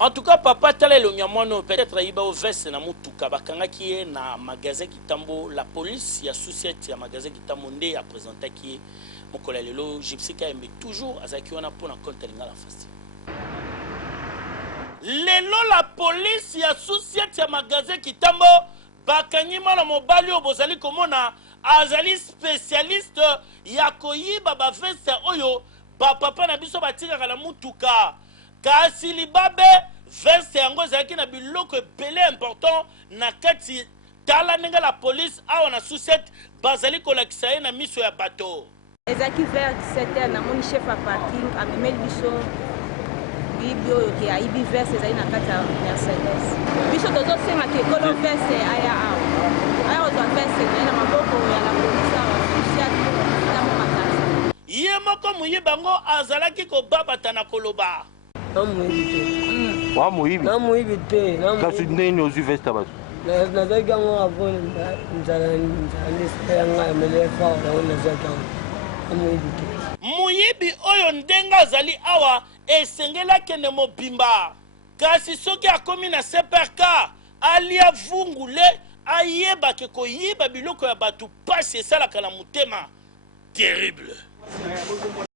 En tout cas, papa, peut-être il va au veste na mutuka bakanga qui est na magasin qui tambo la police, il y a société, il y a magasin qui tambo ndé a présenté qui est mon collègue Lelo Gypsy mais toujours azaki wana pour na compte linga la fasti. Lelo la police, il y a société, il y a magasin qui tambo bakangi mala mobali obozali komona azali spécialiste ya koyiba ba veste oyo ba papa na biso batika la mutuka. Kasi libabe veste yango ezalaki na biloko ebele important na kati tala ndenge la police awa na sucette bazali kolakisa ye na miso ya bato ezalaki vers 17h namoni chef ya parking amemeli biso bibi oyo ke ayibi veste ezali na kati ya Mercedes biso tozosenga ke kolo veste aya aya ozwa veste ezali na maboko ya la police awa sucette tamo makasi ye moko moyiba ngo azalaki kobabata na koloba kasi nini ozi veste bato nazalaki yango avo moyibi oyo ndenge azali awa esengelaki ne mobimba kasi soki akomi na CPRK alia vungule ayebake koyiba biloko ya bato pasi esalaka na motema terrible